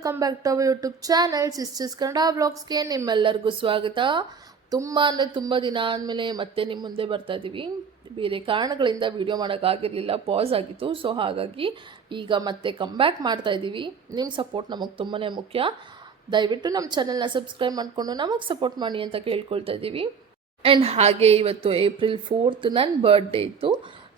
Welcome back to our YouTube channel sisters Kannada ಬ್ಲಾಗ್ಸ್ಗೆ ನಿಮ್ಮೆಲ್ಲರಿಗೂ ಸ್ವಾಗತ. ತುಂಬ ದಿನ ಆದಮೇಲೆ ಮತ್ತೆ ನಿಮ್ಮ ಮುಂದೆ ಬರ್ತಾ ಇದ್ದೀವಿ. ಬೇರೆ ಕಾರಣಗಳಿಂದ ವಿಡಿಯೋ ಮಾಡೋಕ್ಕಾಗಿರಲಿಲ್ಲ, ಪಾಸ್ ಆಗಿತ್ತು. ಸೊ ಹಾಗಾಗಿ ಈಗ ಮತ್ತೆ ಕಮ್ ಬ್ಯಾಕ್ ಮಾಡ್ತಾ ಇದ್ದೀವಿ. ನಿಮ್ಮ ಸಪೋರ್ಟ್ ನಮಗೆ ತುಂಬಾ ಮುಖ್ಯ. ದಯವಿಟ್ಟು ನಮ್ಮ ಚಾನಲ್ನ ಸಬ್ಸ್ಕ್ರೈಬ್ ಮಾಡಿಕೊಂಡು ನಮಗೆ ಸಪೋರ್ಟ್ ಮಾಡಿ ಅಂತ ಕೇಳ್ಕೊಳ್ತಾ ಇದ್ದೀವಿ. ಆ್ಯಂಡ್ ಹಾಗೆ ಇವತ್ತು April 4th ನನ್ನ ಬರ್ಡೇ ಇತ್ತು.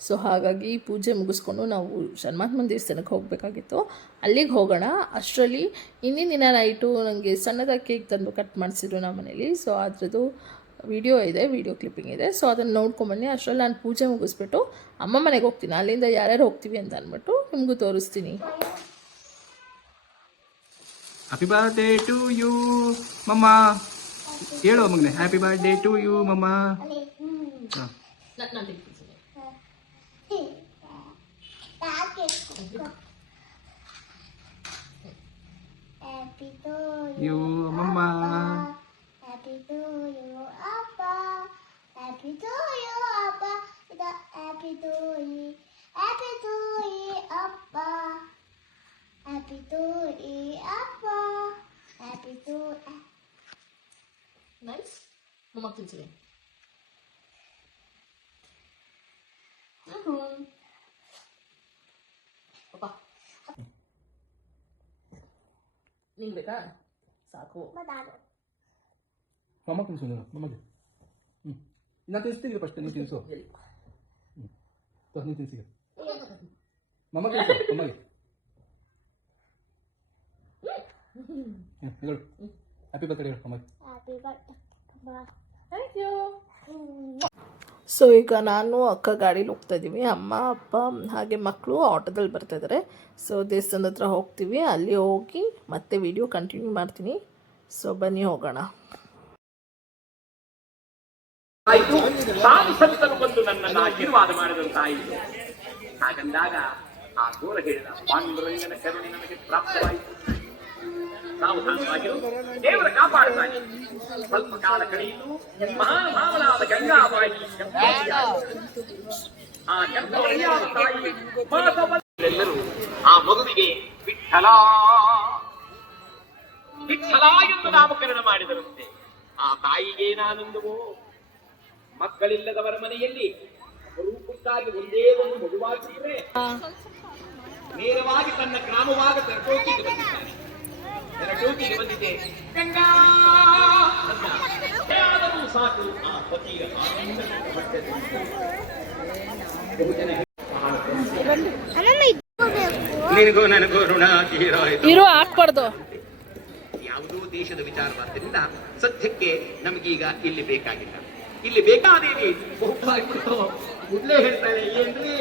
ಸೊ ಹಾಗಾಗಿ ಪೂಜೆ ಮುಗಿಸ್ಕೊಂಡು ನಾವು ಶನ್ಮಾತ್ಮನ ದೇವಸ್ಥಾನಕ್ಕೆ ಹೋಗಬೇಕಾಗಿತ್ತು. ಅಲ್ಲಿಗೆ ಹೋಗೋಣ. ಅಷ್ಟರಲ್ಲಿ ಹಿಂದಿನ ದಿನ ನೈಟು ನನಗೆ ಸಣ್ಣದಾಗಿ ಕೇಕ್ ತಂದು ಕಟ್ ಮಾಡಿಸಿದ್ರು ನಮ್ಮ ಮನೇಲಿ. ಸೊ ಅದರದ್ದು ವಿಡಿಯೋ ಕ್ಲಿಪ್ಪಿಂಗ್ ಇದೆ. ಸೊ ಅದನ್ನು ನೋಡ್ಕೊಂಬನ್ನಿ. ಅಷ್ಟರಲ್ಲಿ ನಾನು ಪೂಜೆ ಮುಗಿಸ್ಬಿಟ್ಟು ಅಮ್ಮ ಮನೆಗೆ ಹೋಗ್ತೀನಿ. ಅಲ್ಲಿಂದ ಯಾರ್ಯಾರು ಹೋಗ್ತೀವಿ ಅಂತ ಅಂದ್ಬಿಟ್ಟು ನಿಮಗೂ ತೋರಿಸ್ತೀನಿ. ಹ್ಯಾಪಿ ಬರ್ಡೇ ಟು ಯು ಮಮ್ಮ. ಹೇಳು ಮಗನೆ, ಹ್ಯಾಪಿ ಬರ್ಡೇ ಟು ಯು ಮಮ್ಮ. Happy to you, Mama. Happy to you, Appa. Happy to you, Appa. Happy to you, Appa. Happy to you, Appa. Happy to. Nice. Mama ತಿನ್ಸಿದೆ. ಅಪ್ಪ ನಿಂಗೆ ಬೇಕಾ? ಸಾಕು. ಮಮ್ಮ ತಿನ್ಸು ಮಮ್ಮಗೆ. ನಾನು ತಿನ್ನಿಸ್ತೀನಿ first, ನೀವು ತಿನ್ಸು. ನೀವು ತಿನ್ಸಿ ಮಮ್ಮ ತಿನ್ಸು ಮಮ್ಮಗೆ. ಹೇಳು ಹ್ಯಾಪಿ ಬರ್ತ್ಡೇ ಹೇಳು ಮಮ್ಮಗೆ. Happy birthday. Thank you. So ಈಗ ನಾನು ಅಕ್ಕ ಗಾಡೀಲಿ ಹೋಗ್ತಾ ಇದ್ದೀವಿ. ಅಮ್ಮ ಅಪ್ಪ ಹಾಗೆ ಮಕ್ಕಳು ಆಟೋದಲ್ಲಿ ಬರ್ತಾ ಇದ್ದಾರೆ. ಸೊ ದೇವಸ್ಥಾನದ ಹತ್ರ ಹೋಗ್ತೀವಿ. ಅಲ್ಲಿ ಹೋಗಿ ಮತ್ತೆ ವಿಡಿಯೋ ಕಂಟಿನ್ಯೂ ಮಾಡ್ತೀನಿ. ಸೊ ಬನ್ನಿ ಹೋಗೋಣ. ಸಂತರು ಬಂದು ನನ್ನನ್ನು ಆಶೀರ್ವಾದ ಮಾಡಿದಂತಾಯಿತು. ಹಾಗಂದಾಗ ಆ ಗೋರ ಹೇಳಿದ ಪಾಂಡುರಂಗನ ಕರುಣೆ ನಮಗೆ ಪ್ರಾಪ್ತವಾಯಿತು. ಸಾವಧಾನವಾಗಿರು, ದೇವರ ಕಾಪಾಡುತ್ತಾನೆ. ಸ್ವಲ್ಪ ಕಾಲ ಕಳೆಯಿತು. ಮಹಾಭಾವನಾದ ಗಂಗಾಬಾಯಿ ಆ ಗರ್ಭವತಿಯಾದ ತಾಯಿ ಎಲ್ಲರೂ ಆ ಮಗುವಿಗೆ ವಿಠ್ಠಲ ವಿಠ್ಠಲ ಎಂದು ನಾಮಕರಣ ಮಾಡಿದರಂತೆ. ಆ ತಾಯಿಗೇನಾನಂದವೋ. ಮಕ್ಕಳಿಲ್ಲದವರ ಮನೆಯಲ್ಲಿ ರೂಪಕ್ಕಾಗಿ ಒಂದೇ ಒಂದು ಮಗುವಾಗಿದ್ರೆ ನೇರವಾಗಿ ತನ್ನ ಗ್ರಾಮವಾಗ ಟೋಕಿಗೆ ಬಂದಿದ್ದಾನೆ. ಟೋಕಿಗೆ ಬಂದಿದೆ ಗಂಗಾ ಸಾಕು. ಆ ಪತಿಯ ನಿನಗೂ ನನಗೂ ಋಣ ಇರೋ ಹಾಕ್ಬಾರ್ದು. ಯಾವುದೋ ದೇಶದ ವಿಚಾರವಾದ್ದರಿಂದ ಸದ್ಯಕ್ಕೆ ನಮಗೀಗ ಇಲ್ಲಿ ಬೇಕಾಗಿಲ್ಲ. ಇಲ್ಲಿ ಬೇಕಾದೇವಿ ಬಹುಪಾಯಿತು ಮೊದಲೇ ಹೇಳ್ತಾಳೆ, ಏನ್ರಿ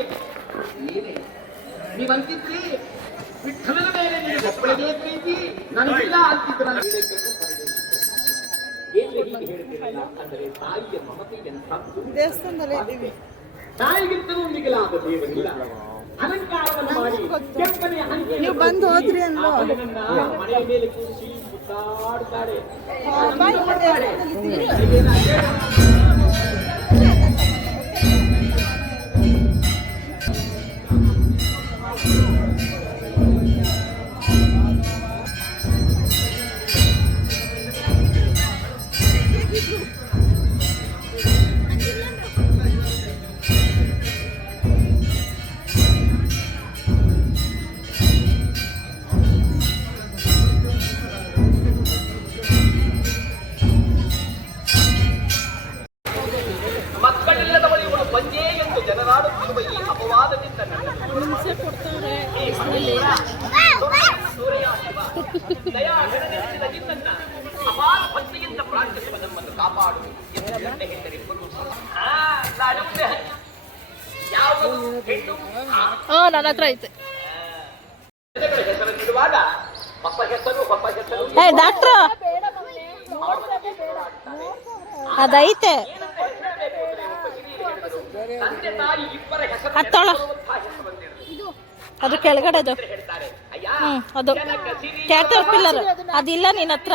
ಏನೇ ನೀವಂತಿದ್ರಿ ವಿಠಲನ ಮೇಲೆ ನಿಮಗೆ ಒಬ್ಬಳಿಗೆ ಪ್ರೀತಿ, ನನಗಿಲ್ಲ ಅಂತಿದ್ರ. ಅಂದರೆ ತಾಯಿಯ ಮಮತೆಯಂತದ್ದು. ತಾಯಿಗಿಂತಲೂ ಮಿಗಿಲಾದ ದೇವರಿಲ್ಲ. ಅಲಂಕಾರವನ್ನು ಮಾಡಿ ಕೆಂಪನೆ ಹಂಗೆ ಬಂದು ಹೋದ್ರಿ ಅನ್ನೋ ಮನೆಯ ಮೇಲೆ ಕೂರಿಸಿ ಮುತ್ತಾಡ್ತಾಳೆ. ನನ್ನ ಹತ್ರ ಐತೆ. ಡಾಕ್ಟ್ರ ಅದೈತೆ ಹತ್ತೋಳ. ಅದು ಕೆಳಗಡೆದು. ಅದು ಕ್ಯಾಟರ್ ಪಿಲ್ಲರ್ ಅದಿಲ್ಲ ನಿನ್ನ ಹತ್ರ.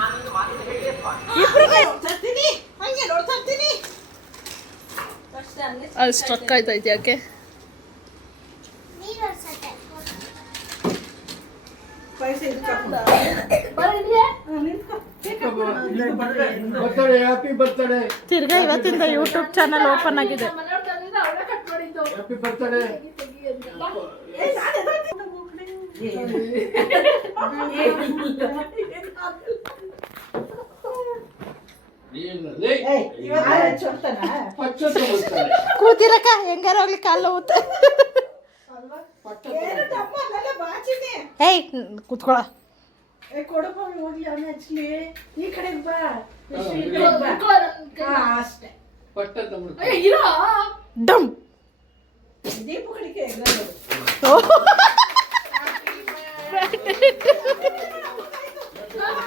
ನಾನು ಅಲ್ಲಿ ಸ್ಟ್ರಕ್ ಆಯ್ತೈತೆ ಯಾಕೆ? ನೀರು ವರ್ಷತೆ ಹ್ಯಾಪಿ ಬರ್ತ್ಡೇ. ತಿರ್ಗಾ ಇವತ್ತಿಂದ ಯೂಟ್ಯೂಬ್ ಚಾನಲ್ ಓಪನ್ ಆಗಿದೆ. Happy birthday. ಕೂತಿರಕ್ಕ ಹೆಂಗಾರ ಹೋಗ್ಲಿ ಕಾಲು ಹೋಗುತ್ತೆ. ಏಯ್ ಕೂತ್ಕೊಳ. ಡಮ್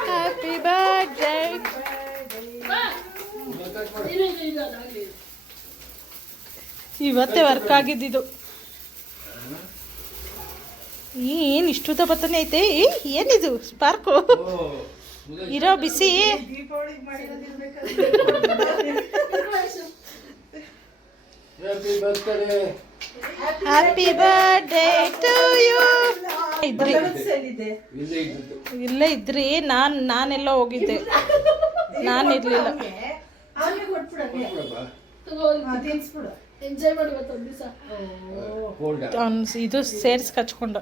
ಹ್ಯಾಪಿ ಬರ್ತ್ಡೇ. ಇವತ್ತೇ ವರ್ಕ್ ಆಗಿದ್ದಿದ್ದು. ಏನು ಇಷ್ಟುದ ಬತ್ತನೆ ಐತೆ? ಏನಿದು ಸ್ಪಾರ್ಕು ಇರೋ ಬಿಸಿ? Happy birthday to you. ಇದ್ರಿ ಇಲ್ಲೇ ಇದ್ರಿ? ನಾನೆಲ್ಲ ಹೋಗಿದ್ದೆ, ನಾನು ಇರ್ಲಿಲ್ಲ. ಎಂಜಾಯ್ ಮಾಡಿ ಇದು ಸೇರ್ಸ್ ಕಚ್ಕೊಂಡು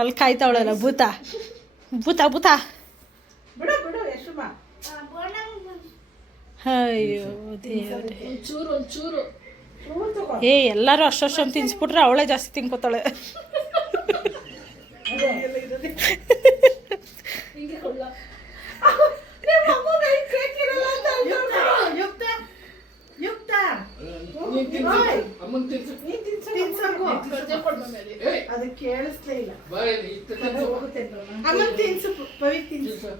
ಅಲ್ಲಿ ಕಾಯ್ತಾವಳಲ್ಲ ಭೂತ ಭೂತ ಭೂತ. ಅಯ್ಯೋ ದೇವ್ರೆ. ಏ ಎಲ್ಲರೂ ಅಷ್ಟೊಂದು ತಿನ್ಸ್ಬಿಟ್ರೆ ಅವಳೇ ಜಾಸ್ತಿ ತಿನ್ಕೋತಾಳೆ. ಅದು ಕೇಳಿಸ್ಲೇ ಇಲ್ಲ. ಅಮ್ಮ ತಿನ್ಸು ಪವಿ ತಿನ್ಸು.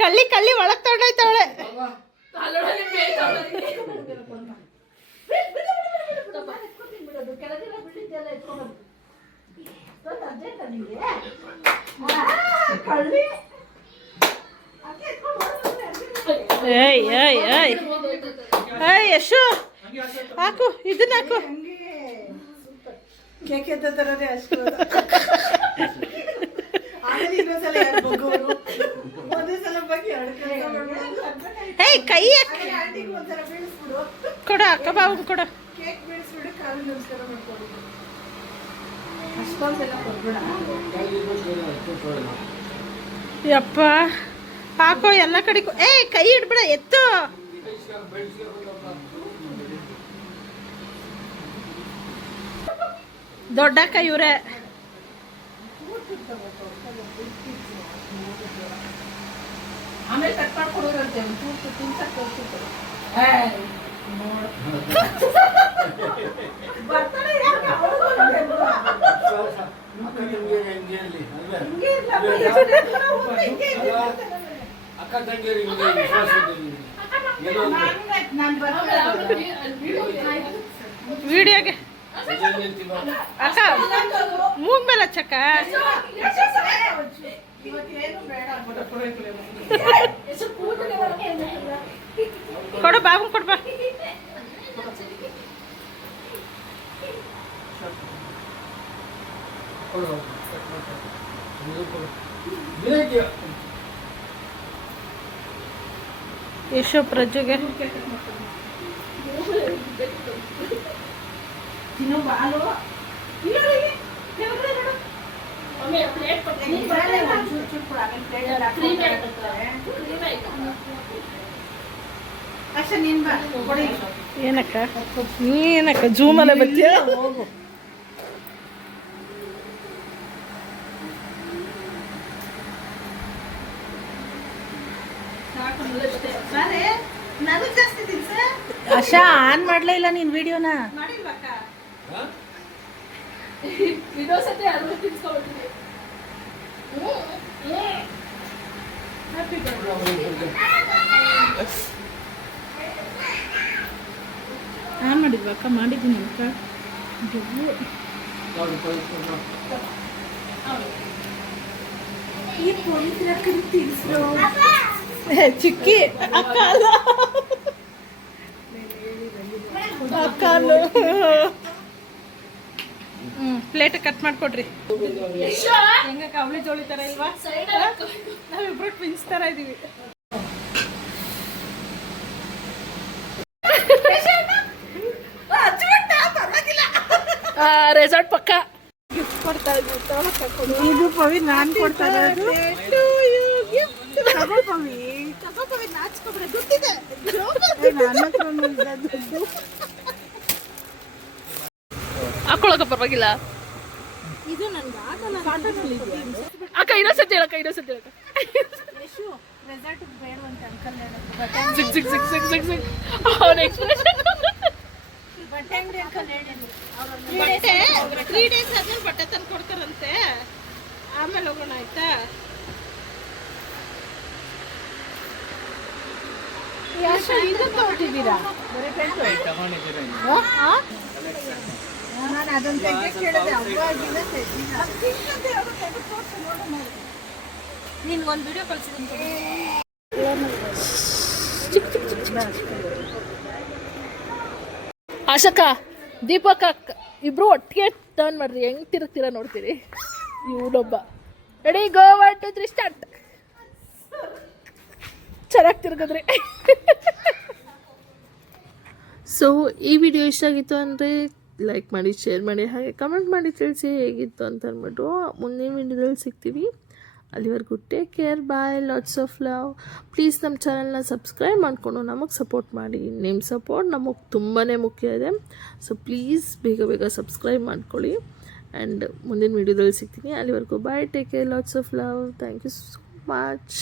ಕಳ್ಳಿ ಕಳ್ಳಿ ಒಳಗ್ ತೊಗೊಂಡೋಯ್ತವಳೆ. ಏಯ್ ಏಯ್ ಏಯ್ ಏಯ್ ಯಶು ಹಾಕು, ಇದನ್ನ ಹಾಕು. ಕೇಕ್ ಎದ್ದ ತರನೇ ಅಷ್ಟು. ಆಮೇಲೆ ಇನ್ನೊಂದ್ಸಲ ಯಾರು ಬಗ್ಗೋರು ಒಂದೇ ಸಲ ಬಗ್ಗೆ ಏಯ್ ಕೈ ಆಂಟಿಗೆ ಒಂದ್ಸಲ ಬೀಳಿಸ್ಬಿಡು. ಕೊಡ ಅಕ್ಕ ಬಾವು ಕೊಡ. ಕೇಕ್ ಬೀಳಿಸ್ಬಿಡು, ಕಾಲು ನಮಸ್ಕಾರ ಮಾಡ್ಕೊಡು. ಅಷ್ಟೊಂದೆಲ್ಲ ಕೊಡ್ಬೇಡ. ಯಪ್ಪ ಹಾಕೋ ಎಲ್ಲ ಕಡೆಗೂ. ಏಯ್ ಕೈ ಇಡ್ಬೇಡ, ಎತ್ತು. ದೊಡ್ಡಕ್ಕ ಇವ್ರೆ. ಆಮೇಲೆ ಕಟ್ ಮಾಡ್ಕೊಡೋರಂತೆ ಒಂದು ತಿನ್ಸಕ್ ತೋರಿಸಿದ್ರು. ಬರ್ತಾನೆ ಯಾಕೆ ಅಕ್ಕ ತಂಗಿಯರು ವಿಡಿಯೋಗೆ ಅಕ್ಕ ಮೂಗ್ ಮೇಲೆ ಹಚ್ಚಕ್ಕ. ಕೊಡು ಬಾಬು ಕೊಡ್ಬಾ. ಯಶೋ ಪ್ರಜುಗೆ ಏನಕ್ಕ ನೀನಕ್ಕ ಜೂಮಲ್ಲೇ ಬರ್ತೀಯ? ಆಶಾ ಆನ್ ಮಾಡ್ಲೇ ಇಲ್ಲ ನೀನ್ ವಿಡಿಯೋನ. ಇದೊಂದ್ಸತಿ ಅರ್ಧ ತಿನ್ಸ್ಕೊಳ್ತೀನಿ. ಆನ್ ಮಾಡಿದ್ವಾ ಅಕ್ಕ? ಮಾಡಿದ್ದೀನಿ ಅಕ್ಕ. ಚಿಕ್ಕಿ ಅಕ್ಕ ಅಲ್ಲ ಅಕ್ಕ ಅಲ್ಲ. Plate cut ಮಾಡ್ಕೊಡ್ರಿ. ಹೆಂಗಕ್ಕ ಅವಳಿ ಜೋಳಿ ತರ ಇಲ್ವಾ? ನಾವಿಬ್ರು ಟ್ವಿನ್ಸ್ ತರ ಇದೀವಿ. ರೆಸಾರ್ಟ್ ಪಕ್ಕ ಗಿಫ್ಟ್ ಕೊಡ್ತಾ ಇದ್ವಿ. ಇದು ಪವಿ ನಾನು ಕೊಡ್ತಾ ಇರೋದು. ಹಾಕೊಳಕ ಪರವಾಗಿಲ್ಲ. ಇದು ನನ್ಗೆ ಅಕ್ಕ ಇನ್ನೊಂದ್ಸತಿ ಹೇಳಕ್ಕ, ಇನ್ನೊಂದ್ಸತಿ ಹೇಳಕ್ಕ. ಸಿಕ್ ಸಿಕ್ ಸಿಕ್ ಸಿಕ್ ಸಿಕ್ ಸಿಕ್ ಅವನ ಎಕ್ಸ್ಪ್ರೆಷನ್. 3 days ಆದ್ಮೇಲೆ ಬಟ್ಟೆ ತಂದು ಕೊಡ್ತಾರಂತೆ, ಆಮೇಲೆ ಹೋಗೋಣ ಆಯ್ತಾ? ಇದು ತಗೊಟ್ಟಿದ್ದೀರಾ? ನಾನು ಅದನ್ನ ತೆಗೆದು ಕೇಳಿದೆ. ನೀನು ಒಂದು ವಿಡಿಯೋ ಕಳಿಸಿದ್ದೀನಿ. ಆಶಕ್ಕ, ದೀಪಕ್ಕ ಇಬ್ರು ಒಟ್ಟಿಗೆ ಟರ್ನ್ ಮಾಡ್ರಿ, ಹೆಂಗ್ ತಿರುಗ್ತೀರಾ ನೋಡ್ತೀರಿ. ಇವನೊಬ್ಬ. ರೆಡಿ, ಗೋ 1 2 3 ಸ್ಟಾರ್ಟ್. ಚೆನ್ನಾಗಿ ತಿರುಗಿದ್ರಿ. ಸೊ ಈ ವಿಡಿಯೋ ಇಷ್ಟ ಆಗಿತ್ತು ಅಂದರೆ ಲೈಕ್ ಮಾಡಿ, ಶೇರ್ ಮಾಡಿ, ಹಾಗೆ ಕಮೆಂಟ್ ಮಾಡಿ ತಿಳಿಸಿ ಹೇಗಿತ್ತು ಅಂತ ಅಂದ್ಬಿಟ್ಟು. ಮುಂದಿನ ವಿಡಿಯೋದಲ್ಲಿ ಸಿಗ್ತೀವಿ. ಅಲ್ಲಿವರೆಗೂ take care, bye, lots of love. Please ನಮ್ಮ ಚಾನಲ್ನ ಸಬ್ಸ್ಕ್ರೈಬ್ ಮಾಡಿಕೊಂಡು ನಮಗೆ ಸಪೋರ್ಟ್ ಮಾಡಿ. ನಿಮ್ಮ ಸಪೋರ್ಟ್ ನಮಗೆ ತುಂಬಾ ಮುಖ್ಯ ಇದೆ. ಸೊ ಪ್ಲೀಸ್ ಬೇಗ ಬೇಗ ಸಬ್ಸ್ಕ್ರೈಬ್ ಮಾಡ್ಕೊಳ್ಳಿ. ಆ್ಯಂಡ್ ಮುಂದಿನ ವಿಡಿಯೋದಲ್ಲಿ ಸಿಗ್ತೀನಿ. ಅಲ್ಲಿವರೆಗೂ bye, take care, lots of love. Thank you so much.